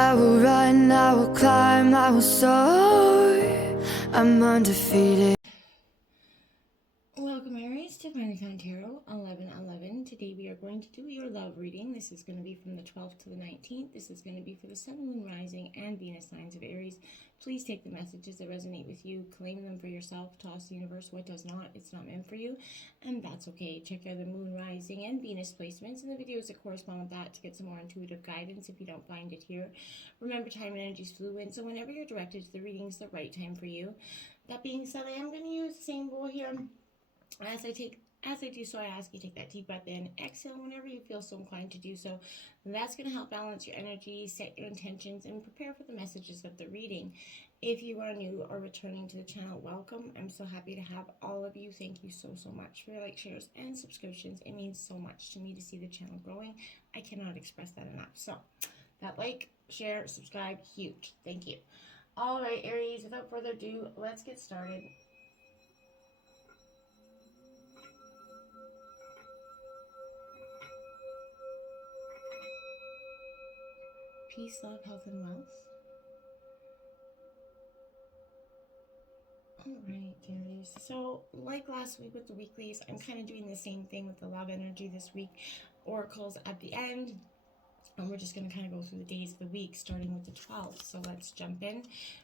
I will run, I will climb, I will soar. I'm undefeated. Welcome, Aries, to Final Count Tarot 1111. Today we are going to do your love reading. This is going to be from the 12th to the 19th. This is going to be for the Sun, Moon, Rising, and Venus signs of Aries. Please take the messages that resonate with you, claim them for yourself, toss the universe what does not. It's not meant for you, and that's okay. Check out the Moon, Rising, and Venus placements and the videos that correspond with that to get some more intuitive guidance if you don't find it here. Remember, time and energy is fluid, so whenever you're directed to the reading, it's the right time for you. That being said, I am going to use the same rule here. As I do so, I ask you to take that deep breath in, exhale whenever you feel so inclined to do so. And that's going to help balance your energy, set your intentions, and prepare for the messages of the reading. If you are new or returning to the channel, welcome. I'm so happy to have all of you. Thank you so much for your likes, shares, and subscriptions. It means so much to me to see the channel growing. I cannot express that enough. So that like, share, subscribe, huge. Thank you. All right, Aries, without further ado, let's get started. Peace, love, health, and wealth. Alright, Aries. So, like last week with the weeklies, I'm kind of doing the same thing with the love energy this week. Oracles at the end. And we're just going to kind of go through the days of the week, starting with the 12th. So let's jump in.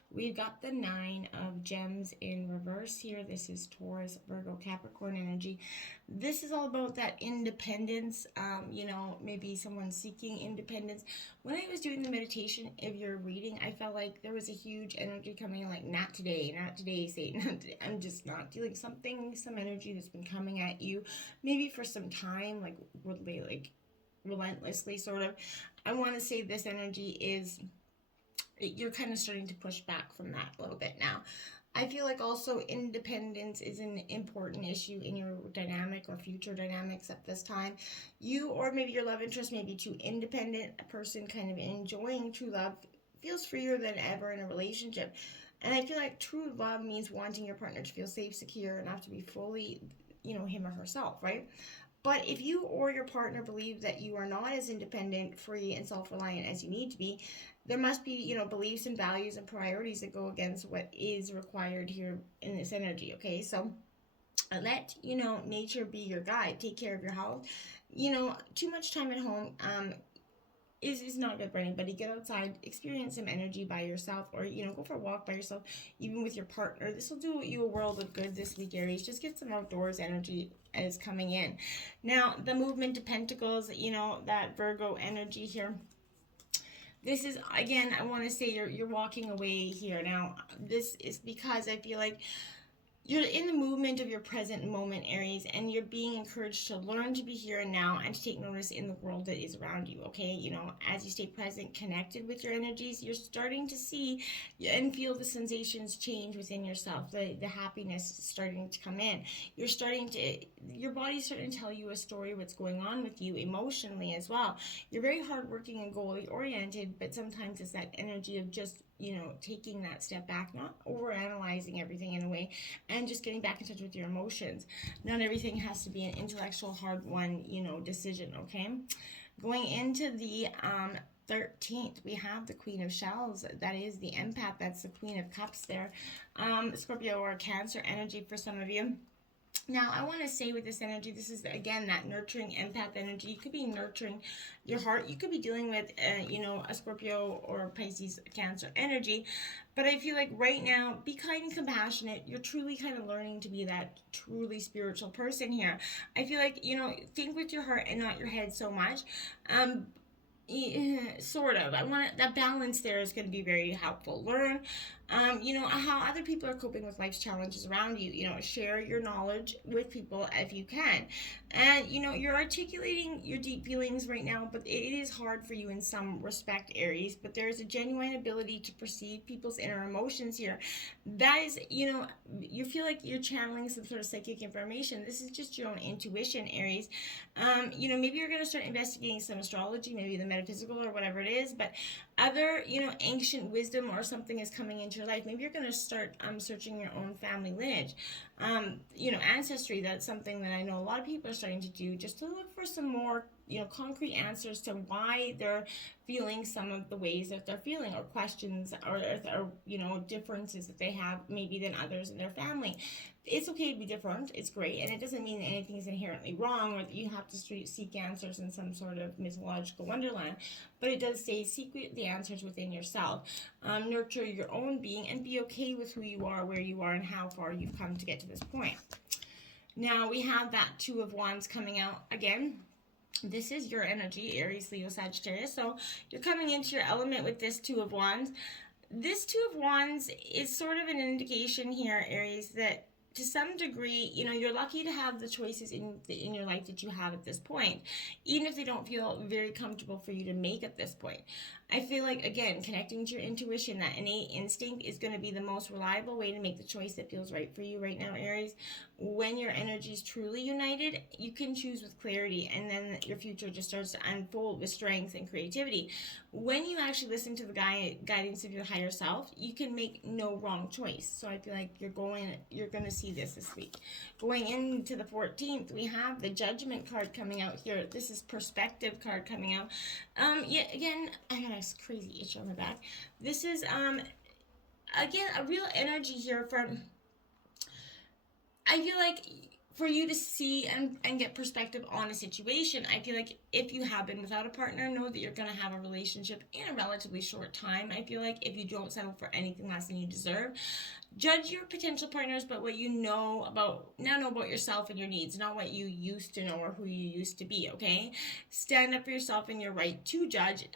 We've got the 9 of Gems in reverse here. This is Taurus, Virgo, Capricorn energy. This is all about that independence. Maybe someone seeking independence. When I was doing the meditation of your reading, I felt like there was a huge energy coming in, like, not today, Satan. Not today. I'm just not feeling some energy that's been coming at you, maybe for some time, like relentlessly, sort of. I want to say this energy is, you're kind of starting to push back from that a little bit now. I feel like also independence is an important issue in your dynamic or future dynamics at this time. You, or maybe your love interest, may be too independent. A person kind of enjoying true love feels freer than ever in a relationship. And I feel like true love means wanting your partner to feel safe, secure, enough to be fully, him or herself, right? But if you or your partner believe that you are not as independent, free, and self-reliant as you need to be, there must be, beliefs and values and priorities that go against what is required here in this energy, okay? So let, nature be your guide. Take care of your health. Too much time at home is not good for anybody. Get outside, experience some energy by yourself, or go for a walk by yourself, even with your partner. This will do you a world of good this week, Aries. Just get some outdoors energy as coming in. Now, the movement to Pentacles, that Virgo energy here. This is, again, I want to say you're walking away here. Now, this is because I feel like you're in the movement of your present moment, Aries, and you're being encouraged to learn to be here and now and to take notice in the world that is around you, okay? As you stay present, connected with your energies, you're starting to see and feel the sensations change within yourself. The happiness is starting to come in. Your body's starting to tell you a story, what's going on with you emotionally as well. You're very hardworking and goal-oriented, but sometimes it's that energy of just, taking that step back, not over-analyzing everything in a way, and just getting back in touch with your emotions. Not everything has to be an intellectual, hard-won, decision, okay? Going into the 13th, we have the Queen of Shells. That is the empath. That's the Queen of Cups there. Scorpio or Cancer energy for some of you. Now, I want to say with this energy, this is, again, that nurturing empath energy. You could be nurturing your heart. You could be dealing with, a Scorpio or Pisces Cancer energy. But I feel like right now, be kind and compassionate. You're truly kind of learning to be that truly spiritual person here. I feel like, think with your heart and not your head so much. Sort of. I want that balance there is going to be very helpful. Learn, how other people are coping with life's challenges around you. Share your knowledge with people if you can. And, you're articulating your deep feelings right now, but it is hard for you in some respect, Aries. But there's a genuine ability to perceive people's inner emotions here. That is, you feel like you're channeling some sort of psychic information. This is just your own intuition, Aries. Maybe you're going to start investigating some astrology, maybe the metaphysical or whatever it is, but other, ancient wisdom or something is coming into your life. Maybe you're going to start searching your own family lineage. Ancestry, that's something that I know a lot of people are starting to do, just to look for some more concrete answers to why they're feeling some of the ways that they're feeling, or questions, or differences that they have maybe than others in their family. It's okay to be different. It's great, and it doesn't mean that anything is inherently wrong or that you have to seek answers in some sort of mythological wonderland. But it does say seek the answers within yourself, nurture your own being, and be okay with who you are, where you are, and how far you've come to get to this point. Now we have that Two of Wands coming out again. This is your energy, Aries, Leo, Sagittarius. So you're coming into your element with this Two of Wands. This Two of Wands is sort of an indication here, Aries, that to some degree, you're lucky to have the choices in your life that you have at this point, even if they don't feel very comfortable for you to make at this point. I feel like, again, connecting to your intuition, that innate instinct is going to be the most reliable way to make the choice that feels right for you right now, Aries. When your energy is truly united, you can choose with clarity, and then your future just starts to unfold with strength and creativity. When you actually listen to the guidance of your higher self, you can make no wrong choice. So I feel like you're going to see this week. Going into the 14th, we have the Judgment card coming out here. This is Perspective card coming out. Again, I got a crazy itch on my back. This is again a real energy here from, I feel like, for you to see and get perspective on a situation. I feel like if you have been without a partner, know that you're going to have a relationship in a relatively short time. I feel like if you don't settle for anything less than you deserve, judge your potential partners, but what you know about yourself and your needs, not what you used to know or who you used to be, okay? Stand up for yourself and your right to judge.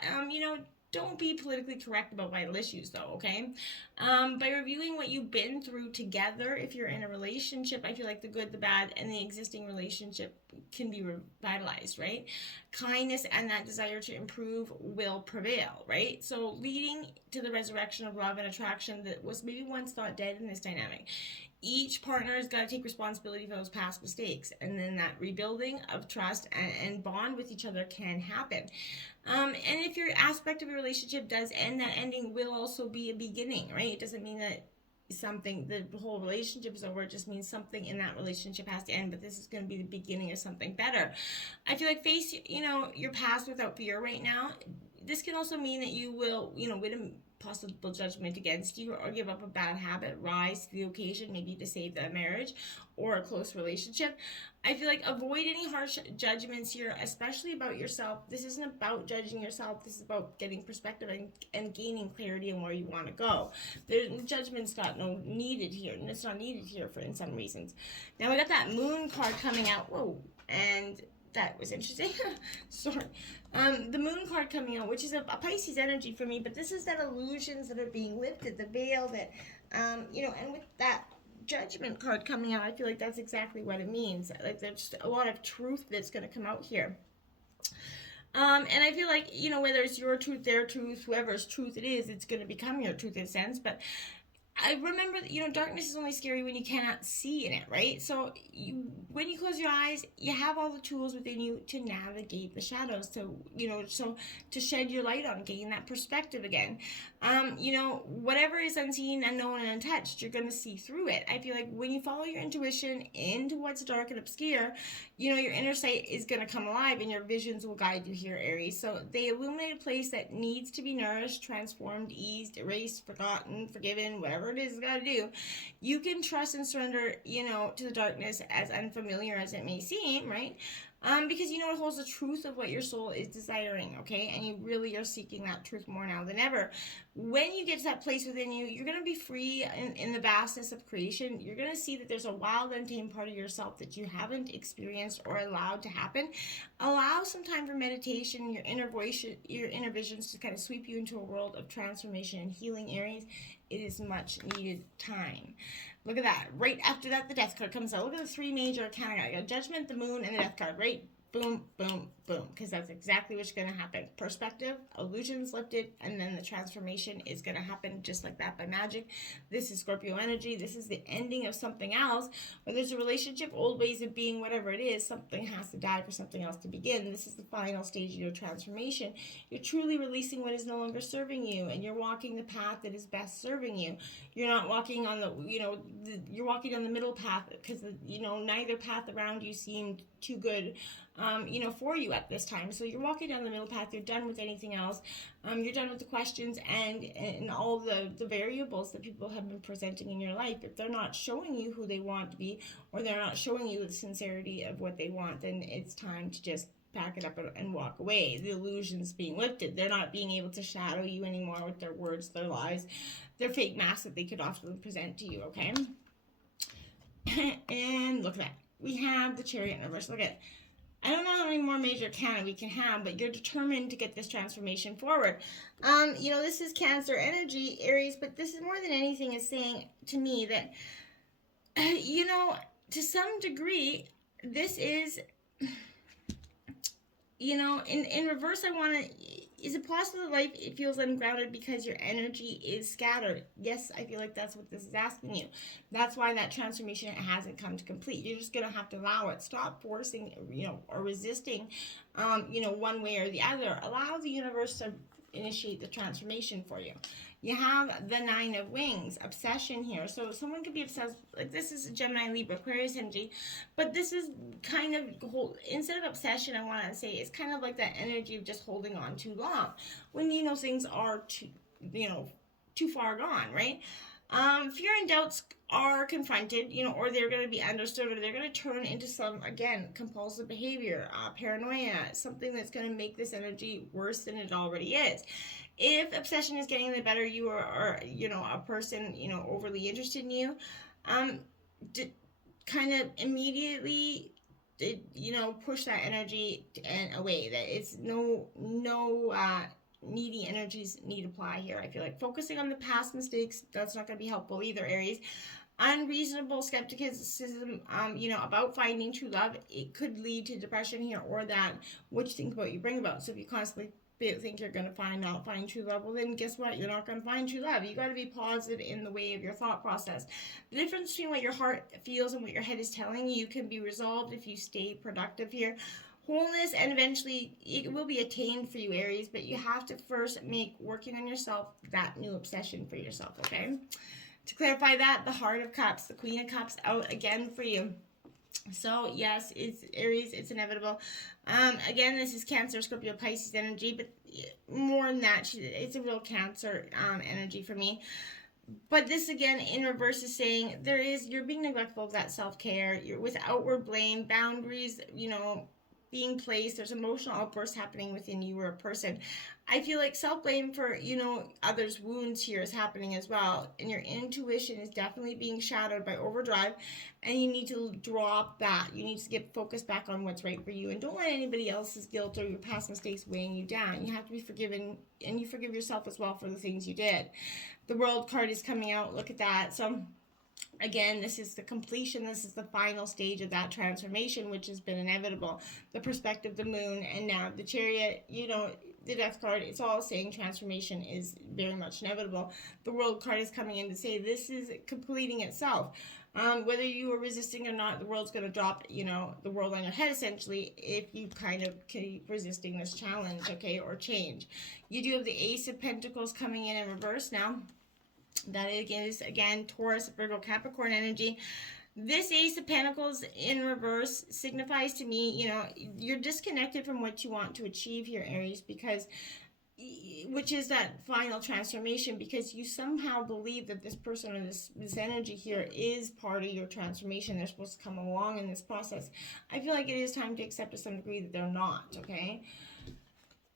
Don't be politically correct about vital issues, though, okay? By reviewing what you've been through together, if you're in a relationship, I feel like the good, the bad, and the existing relationship can be revitalized, right? Kindness and that desire to improve will prevail, right? So leading to the resurrection of love and attraction that was maybe once thought dead in this dynamic. Each partner has got to take responsibility for those past mistakes, and then that rebuilding of trust and bond with each other can happen. And if your aspect of your relationship does end, that ending will also be a beginning, right? It doesn't mean that the whole relationship is over. It just means something in that relationship has to end, but this is going to be the beginning of something better. I feel like face your past without fear right now. This can also mean that you will win a possible judgment against you, or give up a bad habit, rise to the occasion, maybe to save that marriage or a close relationship. I feel like avoid any harsh judgments here, especially about yourself. This isn't about judging yourself. This is about getting perspective and gaining clarity on where you want to go. Judgment's got no needed here, and it's not needed here in some reasons. Now we got that Moon card coming out. Whoa, and that was interesting. Sorry. The Moon card coming out, which is a Pisces energy for me, but this is that illusions that are being lifted, the veil that, and with that Judgment card coming out, I feel like that's exactly what it means. Like there's a lot of truth that's going to come out here. And I feel like, whether it's your truth, their truth, whoever's truth it is, it's going to become your truth in a sense. But I remember that, darkness is only scary when you cannot see in it, right? So when you close your eyes, you have all the tools within you to navigate the shadows, to shed your light on, gain that perspective again. Whatever is unseen, unknown, and untouched, you're going to see through it. I feel like when you follow your intuition into what's dark and obscure, your inner sight is going to come alive, and your visions will guide you here, Aries. So they illuminate a place that needs to be nourished, transformed, eased, erased, forgotten, forgiven, whatever it is got to do. You can trust and surrender, to the darkness, as unfamiliar as it may seem, right? Because it holds the truth of what your soul is desiring, okay? And you really are seeking that truth more now than ever. When you get to that place within you, you're going to be free in the vastness of creation. You're going to see that there's a wild, untamed part of yourself that you haven't experienced or allowed to happen. Allow some time for meditation, your inner voice, your inner visions to kind of sweep you into a world of transformation and healing, Aries. It is much needed time. Look at that. Right after that, the Death card comes out. Look at the three major arcana. You got Judgment, the Moon, and the Death card. Right? Boom, boom, boom. Because that's exactly what's going to happen. Perspective, illusions lifted, and then the transformation is going to happen just like that by magic. This is Scorpio energy. This is the ending of something else. Whether it's a relationship, old ways of being, whatever it is, something has to die for something else to begin. This is the final stage of your transformation. You're truly releasing what is no longer serving you, and you're walking the path that is best serving you. You're not walking on you're walking on the middle path, because, neither path around you seemed too good, for you at this time. So you're walking down the middle path. You're done with anything else. You're done with the questions and all the variables that people have been presenting in your life. If they're not showing you who they want to be, or they're not showing you the sincerity of what they want, then it's time to just pack it up and walk away. The illusion's being lifted. They're not being able to shadow you anymore with their words, their lies, their fake masks that they could often present to you, okay? And look at that. We have the Chariot in reverse. Look at it. I don't know how many more major arcana we can have, but you're determined to get this transformation forward. This is Cancer energy, Aries, but this is more than anything is saying to me that, to some degree, this is, in reverse, I want to, is it possible that life it feels ungrounded because your energy is scattered? Yes, I feel like that's what this is asking you. That's why that transformation hasn't come to complete. You're just going to have to allow it. Stop forcing, or resisting, one way or the other. Allow the universe to initiate the transformation for you. You have the Nine of Wings, obsession here. So someone could be obsessed, like this is Gemini, Libra, Aquarius energy, but this is kind of, instead of obsession, I want to say, it's kind of like that energy of just holding on too long. When, things are too far gone, right? Fear and doubts are confronted, or they're going to be understood, or they're going to turn into some, again, compulsive behavior, paranoia, something that's going to make this energy worse than it already is. If obsession is getting the better you, or a person, overly interested in you, kind of immediately, push that energy and away. That it's no needy energies need apply here. I feel like focusing on the past mistakes, that's not going to be helpful either, Aries. Unreasonable skepticism, about finding true love, it could lead to depression here, or that what you think about you bring about. So if you constantly think you're going to not find true love, well then guess what? You're not going to find true love. You got to be positive in the way of your thought process. The difference between what your heart feels and what your head is telling you can be resolved if you stay productive here. Wholeness, and eventually it will be attained for you, Aries, but you have to first make working on yourself that new obsession for yourself, okay? To clarify that, the Heart of Cups, the Queen of Cups out again for you. So yes, it's Aries, it's inevitable. Again, this is Cancer, Scorpio, Pisces energy, but more than that, it's a real Cancer energy for me. But this again in reverse is saying you're being neglectful of that self-care. You're with outward blame, boundaries, being placed. There's emotional outbursts happening within you or a person. I feel like self-blame for, others' wounds here is happening as well. And your intuition is definitely being shadowed by overdrive. And you need to drop that. You need to get focused back on what's right for you. And don't let anybody else's guilt or your past mistakes weighing you down. You have to be forgiven, and you forgive yourself as well for the things you did. The World card is coming out. Look at that. So again, this is the completion. This is the final stage of that transformation, which has been inevitable. The perspective, the moon, and now the Chariot, the Death card, it's all saying transformation is very much inevitable. The World card is coming in to say this is completing itself. Whether you are resisting or not, the world's going to drop, the world on your head, essentially, if you kind of keep resisting this challenge, okay, or change. You do have the Ace of Pentacles coming in reverse now. That is, again, Taurus, Virgo, Capricorn energy. This Ace of Pentacles in reverse signifies to me, you're disconnected from what you want to achieve here, Aries, which is that final transformation, because you somehow believe that this person or this energy here is part of your transformation. They're supposed to come along in this process. I feel like it is time to accept to some degree that they're not, okay?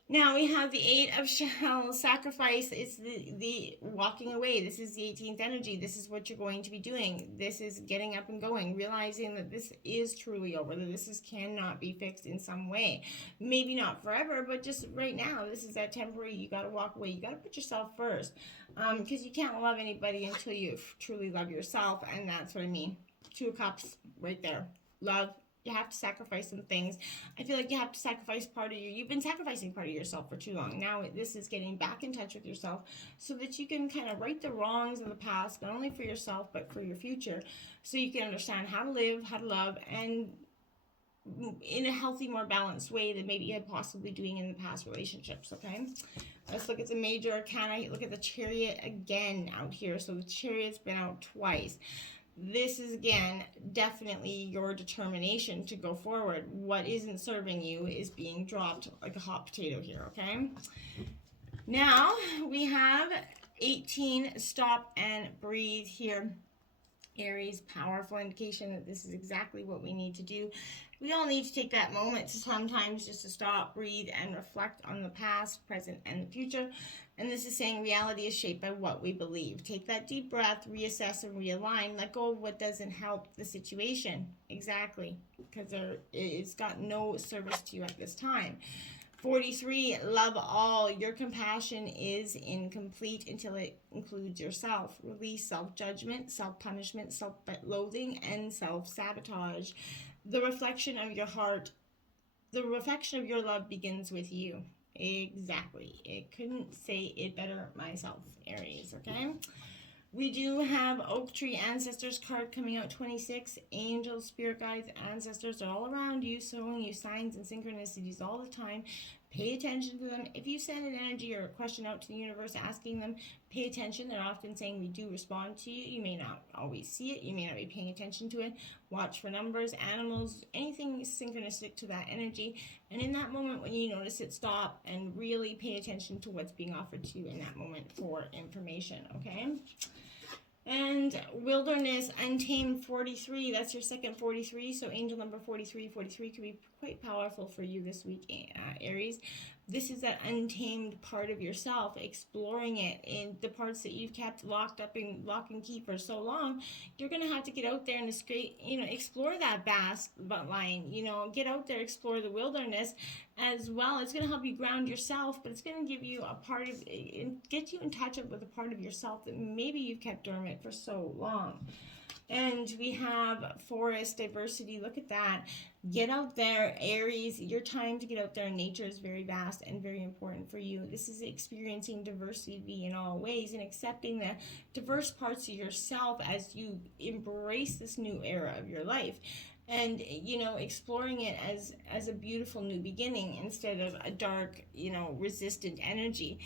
Now we have the Eight of Shells, sacrifice. It's the walking away. This is the 18th energy. This is what you're going to be doing. This is getting up and going, realizing that this is truly over, that this cannot be fixed in some way. Maybe not forever, but just right now, this is that temporary. You got to walk away. You got to put yourself first, because you can't love anybody until you truly love yourself, and that's what I mean. Two of Cups right there. Love. You have to sacrifice some things. I feel like you have to sacrifice part of you've been sacrificing part of yourself for too long. Now this is getting back in touch with yourself so that you can kind of right the wrongs of the past, not only for yourself, but for your future. So you can understand how to live, how to love, and in a healthy, more balanced way than maybe you had possibly doing in the past relationships, okay? Let's look at the major arcana. Look at the Chariot again out here. So the Chariot's been out twice. this is, again, definitely your determination to go forward. What isn't serving you is being dropped like a hot potato here, okay? Now we have 18, stop and breathe here. Aries, powerful indication that this is exactly what we need to do. We all need to take that moment to sometimes just to stop, breathe, and reflect on the past, present, and the future. And this is saying reality is shaped by what we believe. Take that deep breath, reassess, and realign. Let go of what doesn't help the situation. Exactly. Because it's got no service to you at this time. 43, love all. Your compassion is incomplete until it includes yourself. Release self-judgment, self-punishment, self-loathing, and self-sabotage. The reflection of your heart, the reflection of your love begins with you. Exactly. It couldn't say it better myself, Aries, okay? We do have Oak Tree Ancestors card coming out 26. Angels, spirit guides, ancestors are all around you, showing you signs and synchronicities all the time. Pay attention to them. If you send an energy or a question out to the universe asking them, pay attention. They're often saying we do respond to you. You may not always see it. You may not be paying attention to it. Watch for numbers, animals, anything synchronistic to that energy. And in that moment when you notice it, stop and really pay attention to what's being offered to you in that moment for information, okay? And Wilderness Untamed 43, that's your second 43. So angel number 43, 43 could be quite powerful for you this week, Aries. This is that untamed part of yourself, exploring it in the parts that you've kept locked up in lock and key for so long. You're going to have to get out there and explore that vast line, get out there, explore the wilderness as well. It's going to help you ground yourself, but it's going to give you a part of, get you in touch with a part of yourself that maybe you've kept dormant for so long. And we have forest diversity. Look at that. Get out there, Aries. Your time to get out there in nature is very vast and very important for you. This is experiencing diversity in all ways and accepting the diverse parts of yourself as you embrace this new era of your life. And exploring it as a beautiful new beginning instead of a dark, resistant energy.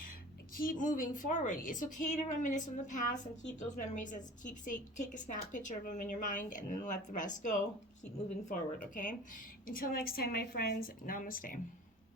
Keep moving forward. It's okay to reminisce on the past and keep those memories take a snap picture of them in your mind and then let the rest go. Keep moving forward, okay? Until next time, my friends, namaste.